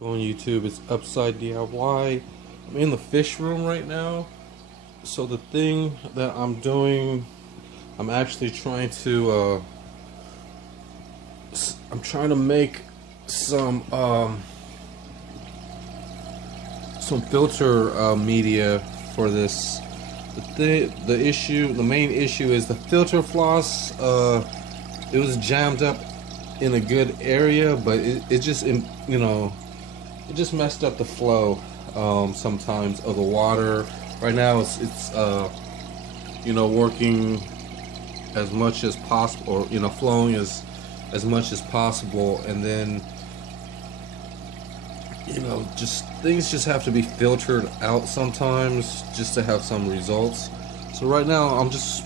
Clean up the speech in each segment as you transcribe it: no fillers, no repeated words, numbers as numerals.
Go on YouTube. It's Upside DIY. I'm in the fish room right now. So the thing that I'm doing, I'm actually trying to make some filter media for this. The main issue is the filter floss. It was jammed up in a good area, but it just it just messed up the flow sometimes of the water. Right now it's working as much as possible, or flowing as much as possible, and then just things just have to be filtered out sometimes just to have some results. So right now I'm just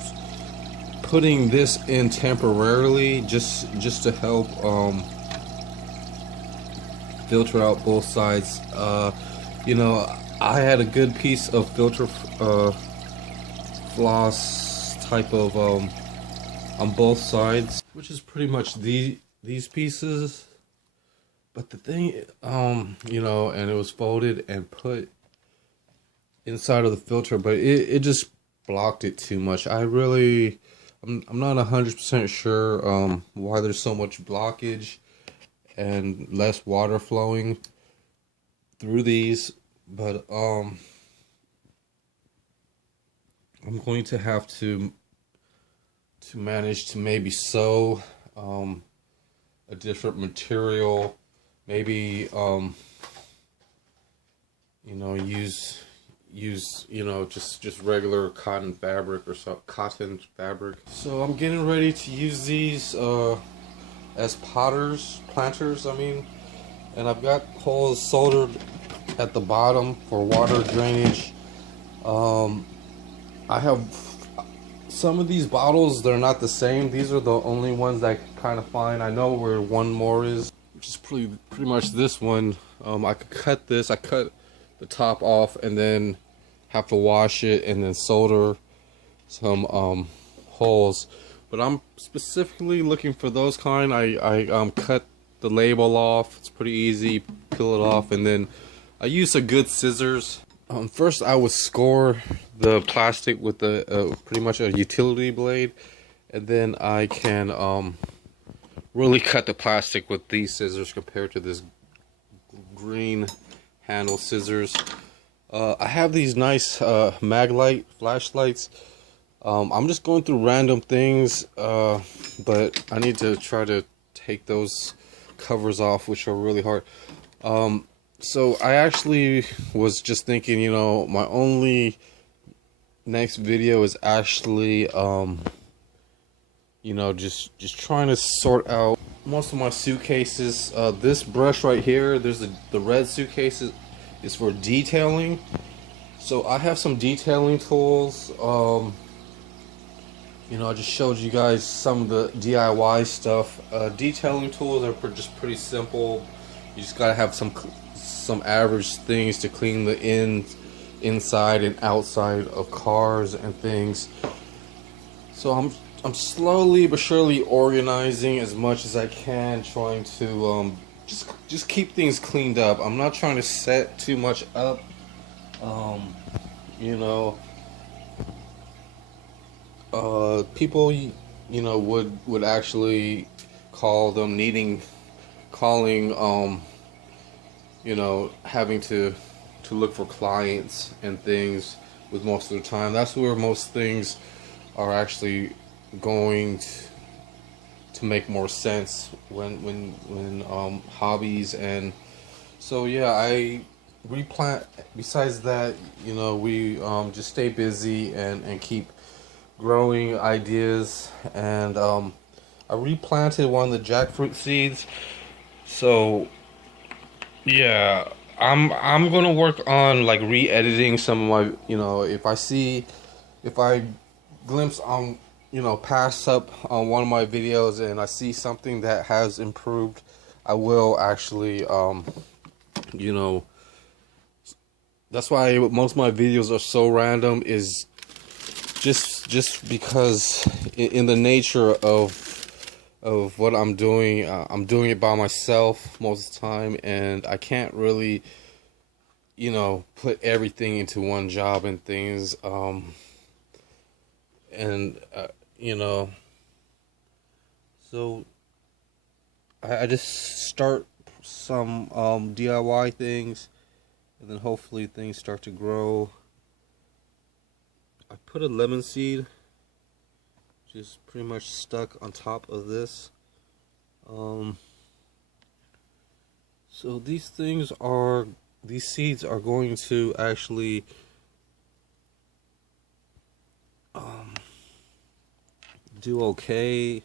putting this in temporarily just to help filter out both sides. I had a good piece of filter floss type of on both sides, which is pretty much these pieces. But the thing, and it was folded and put inside of the filter, but it just blocked it too much. I'm not 100% sure why there's so much blockage and less water flowing through these, but I'm going to have to manage to maybe sew a different material, maybe use just regular cotton fabric or cotton fabric. So I'm getting ready to use these as planters, and I've got holes soldered at the bottom for water drainage. I have some of these bottles, they're not the same. These are the only ones that I can kind of find. I know where one more is, which is pretty much this one. I could cut this. I cut the top off and then have to wash it and then solder some holes. But I'm specifically looking for those kind. I cut the label off. It's pretty easy. Peel it off, and then I use a good scissors. First, I would score the plastic with pretty much a utility blade, and then I can really cut the plastic with these scissors compared to this green handle scissors. I have these nice Maglite flashlights. I'm just going through random things, but I need to try to take those covers off, which are really hard. So I actually was just thinking, my only next video is actually, just trying to sort out most of my suitcases. This brush right here, there's the red suitcase is for detailing. So I have some detailing tools. I just showed you guys some of the DIY stuff. Detailing tools are just pretty simple. You just gotta have some average things to clean the inside and outside of cars and things. So I'm slowly but surely organizing as much as I can, trying to just keep things cleaned up. I'm not trying to set too much up. People would actually call them having to look for clients and things with most of the time. That's where most things are actually going to make more sense when hobbies. And so yeah, I replant. Besides that, we just stay busy and keep growing ideas. And I replanted one of the jackfruit seeds. So yeah, I'm gonna work on like re-editing some of my, if I glimpse on, pass up on one of my videos and I see something that has improved, I will actually, that's why most of my videos are so random, is just because in the nature of of what I'm doing. I'm doing it by myself most of the time, and I can't really, put everything into one job and things. And you know, so I just start some DIY things, and then hopefully things start to grow. I put a lemon seed just pretty much stuck on top of this. So these seeds are going to actually do okay.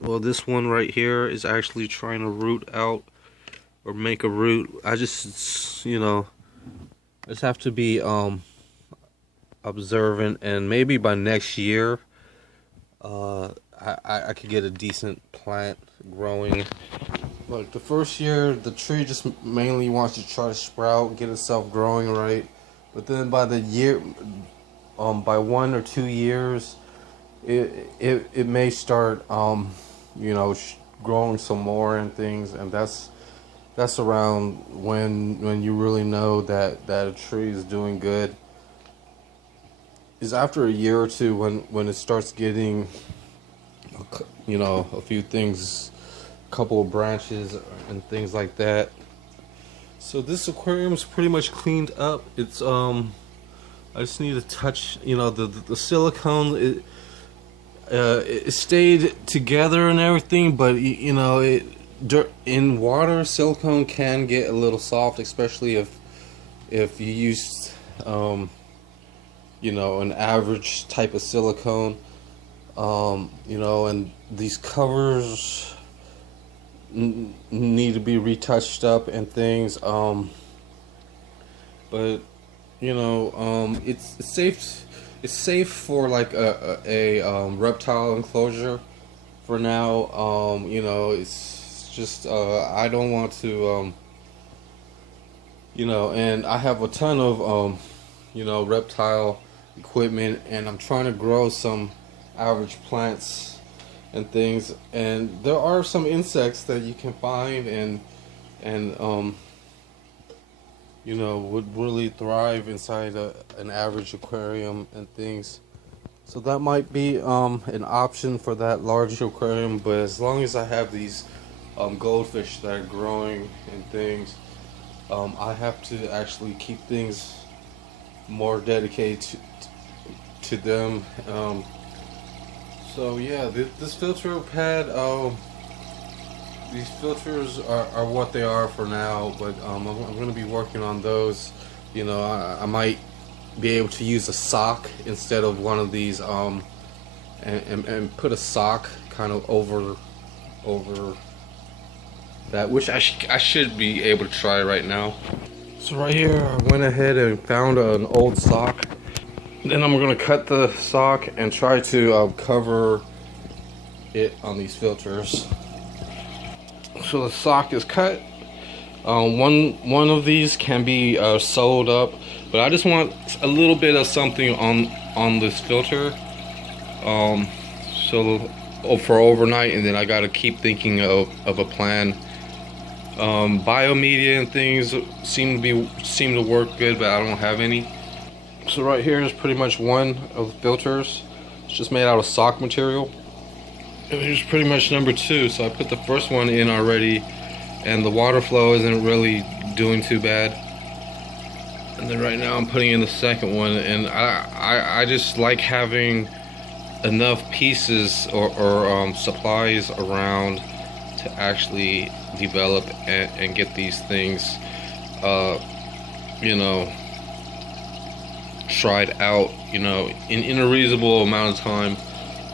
This one right here is actually trying to root out or make a root. I just have to be observant, and maybe by next year I could get a decent plant growing. Like the first year, the tree just mainly wants to try to sprout, get itself growing right. But then by the year, by 1 or 2 years, it may start growing some more and things, and that's around when you really know that a tree is doing good. Is after a year or two when it starts getting a few things, a couple of branches and things like that. So this aquarium is pretty much cleaned up. It's I just need to touch the silicone. It stayed together and everything, but in water, silicone can get a little soft, especially if you use an average type of silicone. And these covers need to be retouched up and things. But it's safe. It's safe for like a reptile enclosure for now. It's just I don't want to and I have a ton of reptile equipment, and I'm trying to grow some average plants and things, and there are some insects that you can find and would really thrive inside an average aquarium and things. So that might be an option for that large aquarium, but as long as I have these goldfish that are growing and things, I have to actually keep things more dedicated to them. So yeah, this filter pad, these filters are what they are for now, but I'm going to be working on those. I might be able to use a sock instead of one of these, and put a sock kind of over that, which I should be able to try right now. So right here, I went ahead and found an old sock. Then I'm going to cut the sock and try to cover it on these filters. So the sock is cut. One of these can be sewed up, but I just want a little bit of something on this filter, for overnight, and then I got to keep thinking of a plan. Biomedia and things seem to work good, but I don't have any. So right here is pretty much one of the filters. It's just made out of sock material. And here's pretty much number 2. So I put the first one in already, and the water flow isn't really doing too bad. And then right now I'm putting in the second one, and I just like having enough pieces or supplies around to actually develop and get these things tried out in a reasonable amount of time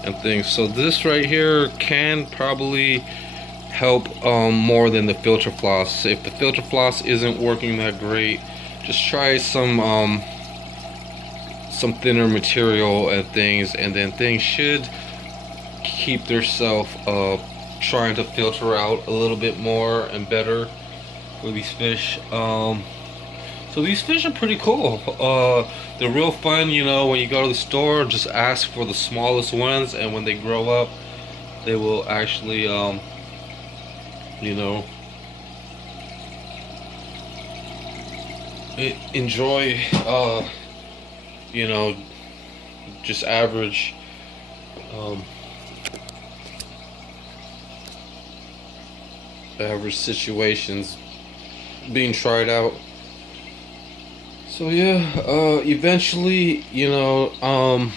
and things. So this right here can probably help more than the filter floss. If the filter floss isn't working that great, just try some thinner material and things, and then things should keep themselves trying to filter out a little bit more and better with these fish. So these fish are pretty cool. They're real fun, when you go to the store, just ask for the smallest ones, and when they grow up, they will actually you know, enjoy you know, just average average situations being tried out. So yeah, eventually, you know,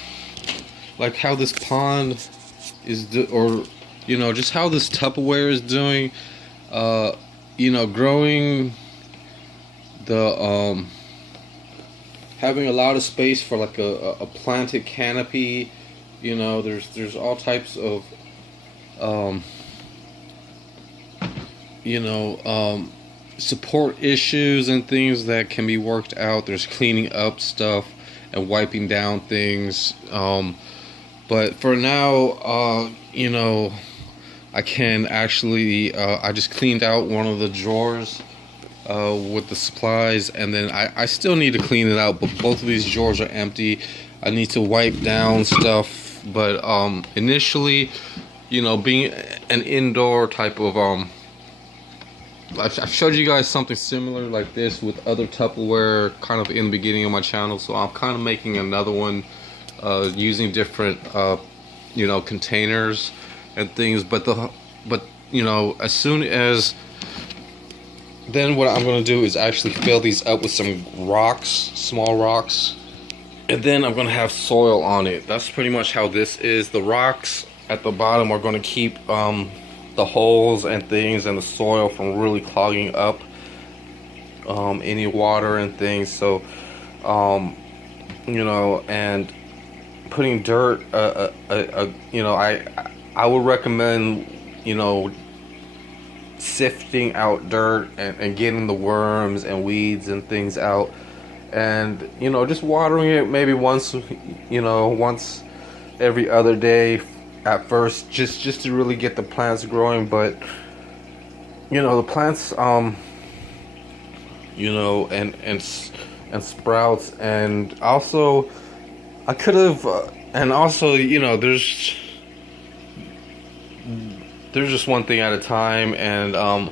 like how this pond is or you know, just how this Tupperware is doing, you know, growing the having a lot of space for like a planted canopy. You know, there's all types of you know, support issues and things that can be worked out. There's cleaning up stuff and wiping down things. But for now, you know, I can actually, I just cleaned out one of the drawers with the supplies, and then I still need to clean it out, but both of these drawers are empty. I need to wipe down stuff, but initially, you know, being an indoor type of I've showed you guys something similar like this with other Tupperware kind of in the beginning of my channel, so I'm kind of making another one using different you know, containers and things, but you know, as soon as then what I'm going to do is actually fill these up with some rocks, small rocks, and then I'm going to have soil on it. That's pretty much how this is. The rocks at the bottom are going to keep the holes and things and the soil from really clogging up any water and things. So you know, and putting dirt you know, I would recommend, you know, sifting out dirt and getting the worms and weeds and things out, and you know, just watering it maybe once, you know, once every other day at first, just to really get the plants growing. But you know, the plants you know, and sprouts, and also I could have and also, you know, there's just one thing at a time, and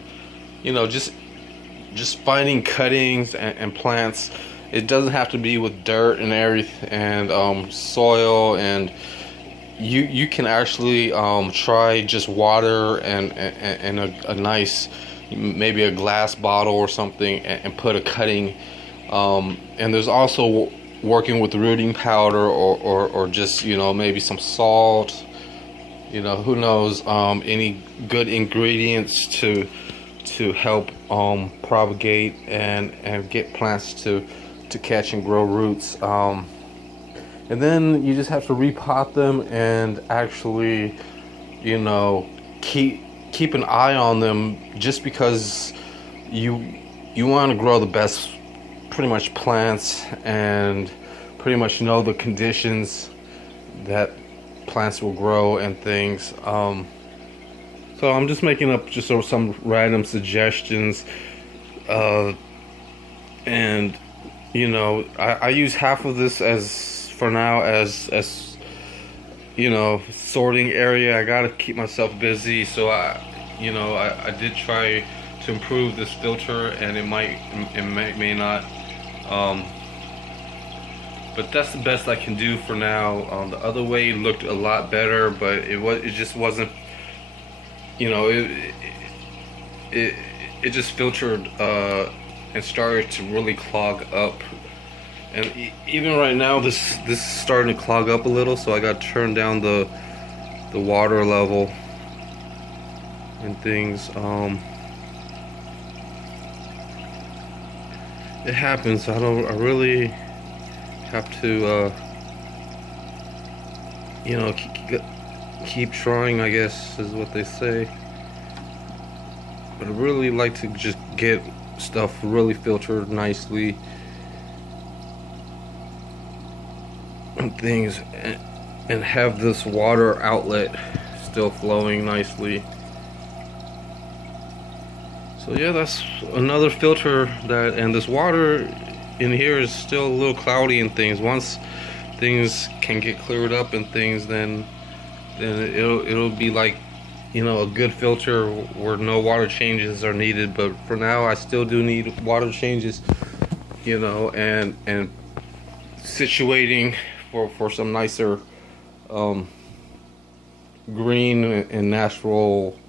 you know, just finding cuttings and plants. It doesn't have to be with dirt and everything and soil, and you can actually try just water and a nice, maybe a glass bottle or something, and put a cutting, and there's also working with rooting powder or just, you know, maybe some salt, you know, who knows, any good ingredients to help propagate and get plants to catch and grow roots. And then you just have to repot them and actually, you know, keep an eye on them, just because you want to grow the best pretty much plants and pretty much know the conditions that plants will grow and things. So I'm just making up just some random suggestions, and you know, I use half of this as for now as you know, sorting area. I gotta keep myself busy, so I did try to improve this filter, and it may not, but that's the best I can do for now. The other way looked a lot better, but it just wasn't, you know, it just filtered and started to really clog up. And even right now, this is starting to clog up a little, so I got to turn down the water level and things. It happens. I really have to, you know, keep trying, I guess is what they say. But I really like to just get stuff really filtered nicely and things, and have this water outlet still flowing nicely. So yeah, that's another filter that, and this water in here is still a little cloudy and things. Once things can get cleared up and things, then it'll be like you know, a good filter where no water changes are needed. But for now, I still do need water changes, you know, and situating for some nicer green and natural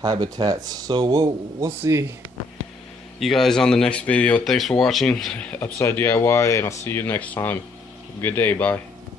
habitats. So we'll see you guys on the next video. Thanks for watching Upside DIY, and I'll see you next time. Good day. Bye.